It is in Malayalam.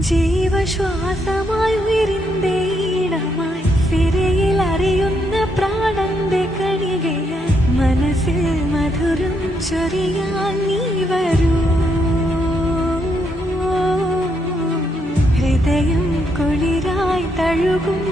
ജീവശ്വാസമായി ഉയരിന്റെ ഈണമായി സിരയിൽ അറിയുന്ന പ്രാണന്റെ കണികയായി മനസ്സിൽ മധുരം ചൊരിയാൻ നീ വരൂ. ഹൃദയം കുളിരായി തഴുകും